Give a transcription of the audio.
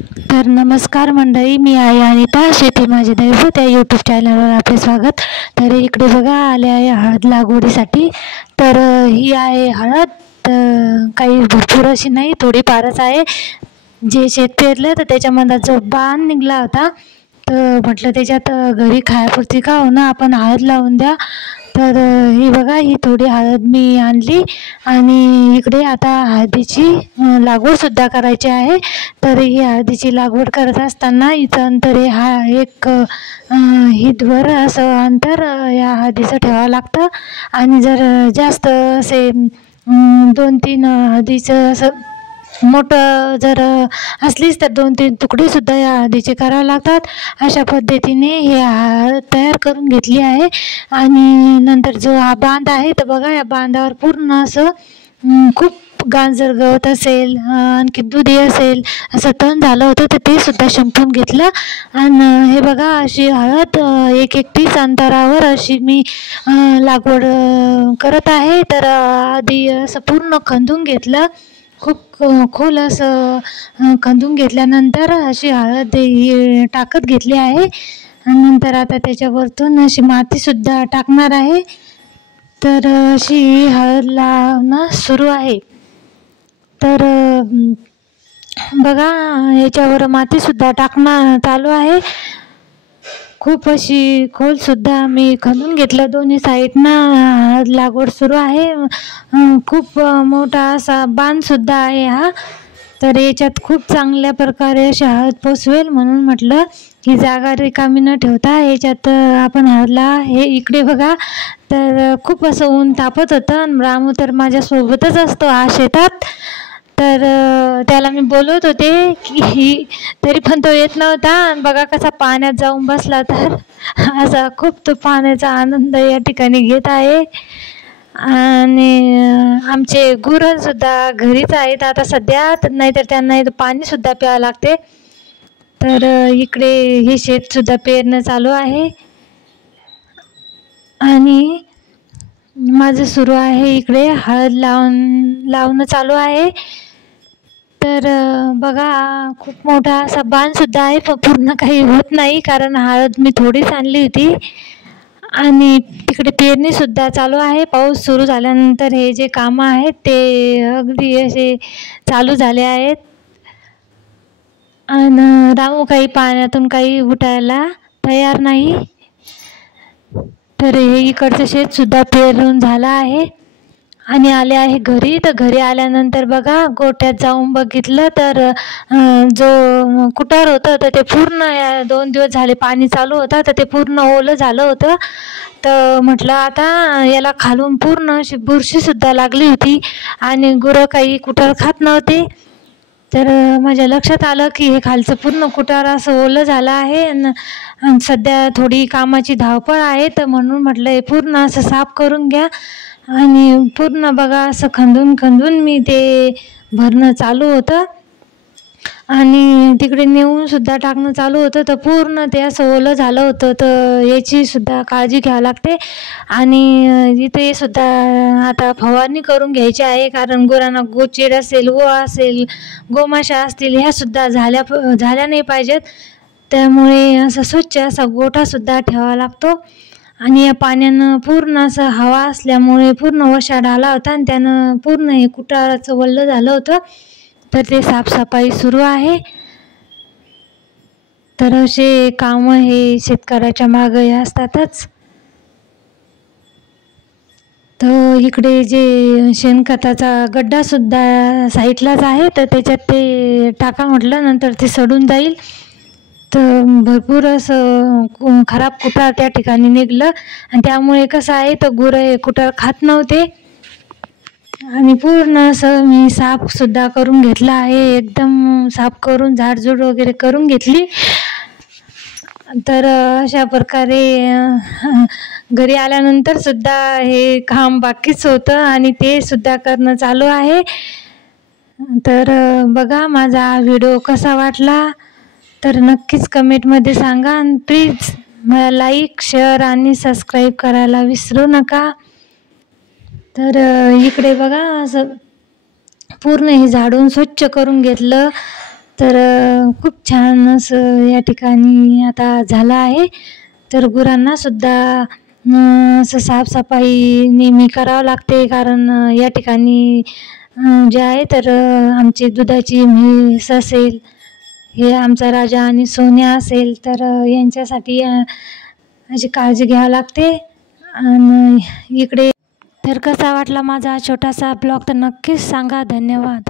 तर नमस्कार मंडळी, मी आहे अनिता. शेती माझे दैवत या यूट्यूब चॅनलवर आपले स्वागत. तर इकडे बघा आले आहे हळद लागवडीसाठी. तर ही आहे हळद. काही भरपूर अशी नाही, थोडीफारच आहे. जे शेत पेरलं तर त्याच्यामध्ये जो बाण निघाला होता, तर म्हटलं त्याच्यात घरी खायापुरती का होईना आपण हळद लावून द्या. तर ही बघा, ही थोडी हळद मी आणली आणि इकडे आता हळदीची लागवडसुद्धा करायची आहे. तर ही हळदीची लागवड करत असताना इथं अंतर हे एक हितभर असं अंतर या हळदीचं ठेवावं लागतं. आणि जर जास्त असे 2-3 हळदीचं असं मोठं जर असलीच तर 2-3 तुकडेसुद्धा या हळदीचे करावे लागतात. अशा पद्धतीने हे हळद तयार करून घेतली आहे. आणि नंतर जो हा बांध आहे, तर बघा या बांधावर पूर्ण असं खूप गांजर गवत असेल, आणखी दुधी असेल, असं तण झालं होतं, तर ते सुद्धा शिंपून घेतलं. आणि हे बघा अशी हळद 1-1 अंतरावर अशी मी लागवड करत आहे. तर आधी असं पूर्ण खंदून घेतलं, खूप खोल असं खंदून घेतल्यानंतर अशी हळद ही टाकत घेतली आहे. आणि नंतर आता त्याच्यावरतून अशी मातीसुद्धा टाकणार आहे. तर अशी हळद लावणं सुरू आहे. तर बघा याच्यावर मातीसुद्धा टाकणं चालू आहे. खूप अशी खोलसुद्धा मी खणून घेतलं. दोन्ही साईडनं हळद लागवड सुरू आहे. खूप मोठा असा बांधसुद्धा आहे हा. तर याच्यात खूप चांगल्या प्रकारे अशी हळद पोचवेल म्हणून म्हटलं ही जागा रिकामी न ठेवता याच्यात आपण हळदला हे इकडे बघा. तर खूप असं ऊन तापत होतं आणि रामू तर माझ्यासोबतच असतो हा शेतात. तर त्याला मी बोलवत होते की तरी पण तो येत नव्हता. आणि बघा कसा पाण्यात जाऊन बसला. तर असा खूप तो पाण्याचा आनंद या ठिकाणी घेत आहे. आणि आमचे गुरंसुद्धा घरीच आहेत आता सध्या, नाहीतर त्यांना इथं पाणीसुद्धा प्यावं लागते. तर इकडे हे शेतसुद्धा पेरणं चालू आहे आणि माझं सुरू आहे इकडे हळद लावणं चालू आहे. तर बघा खूप मोठा असा बांधसुद्धा आहे, पण पूर्ण काही होत नाही कारण हळद मी थोडीच आणली होती. आणि तिकडे पेरणीसुद्धा चालू आहे. पाऊस सुरू झाल्यानंतर हे जे कामं आहेत ते अगदी असे चालू झाले आहेत. आणि रामू काही पाण्यातून काही उठायला तयार नाही. तर हे इकडचं शेतसुद्धा पेरून झालं आहे आणि आले आहे घरी. तर घरी आल्यानंतर बघा गोठ्यात जाऊन बघितलं तर जो कुटार होतं तर ते पूर्ण 2 दिवस झाले पाणी चालू होतं, तर ते पूर्ण ओलं झालं होतं. तर म्हटलं आता याला खालून पूर्ण अशी बुरशीसुद्धा लागली होती आणि गुरं काही कुटार खात नव्हते. तर माझ्या लक्षात आलं की हे खालचं पूर्ण कुटार असं ओलं झालं आहे आणि सध्या थोडी कामाची धावपळ आहे. तर म्हणून म्हटलं हे पूर्ण असं साफ करून घ्या. आणि पूर्ण बघा असं खंदून मी ते भरणं चालू होतं आणि तिकडे नेऊनसुद्धा टाकणं चालू होतं. तर पूर्ण ते असं ओलं झालं होतं. तर याचीसुद्धा काळजी घ्यावी लागते. आणि इथे सुद्धा आता फवारणी करून घ्यायची आहे कारण गुरांना गोचीड असेल, व असेल, गोमाशा असतील, ह्यासुद्धा झाल्या नाही पाहिजेत. त्यामुळे असं स्वच्छ असा गोठासुद्धा ठेवावा लागतो. आणि या पाण्यानं पूर्ण असं हवा असल्यामुळे पूर्ण वशाड आला होता आणि त्यानं पूर्ण हे कुटाराचं वल्ल झालं होतं. तर ते साफसफाई सुरू आहे. तर असे कामं हे शेतकऱ्याच्या मागे असतातच. तर इकडे जे शेणखताचा गड्डासुद्धा साईडलाच आहे, तर त्याच्यात ते टाका म्हटलं, नंतर ते सडून जाईल. तर भरपूर असं खराब कुटार त्या ठिकाणी निघलं आणि त्यामुळे कसं आहे तर गुरं हे कुटार खात नव्हते. आणि पूर्ण असं मी साफसुद्धा करून घेतलं आहे. एकदम साफ करून झाडझूड वगैरे करून घेतली. तर अशा प्रकारे घरी आल्यानंतर सुद्धा हे काम बाकीच होतं आणि ते सुद्धा करणं चालू आहे. तर बघा माझा हा व्हिडिओ कसा वाटला तर नक्कीच कमेंटमध्ये सांगा. आणि प्लीज मला लाईक, शेअर आणि सबस्क्राईब करायला विसरू नका. तर इकडे बघा असं पूर्ण हे झाडून स्वच्छ करून घेतलं. तर खूप छान असं या ठिकाणी आता झालं आहे. तर गुरांनासुद्धा असं साफसफाई नेहमी करावं लागते, कारण या ठिकाणी जे आहे तर आमची दुधाची म्हैस असेल, हे आमचा राजा आणि सोन्या असेल, तर यांच्यासाठी अशी काळजी घ्यावी लागते. आणि इकडे तर कसा वाटला माझा छोटासा ब्लॉग तर नक्कीच सांगा. धन्यवाद.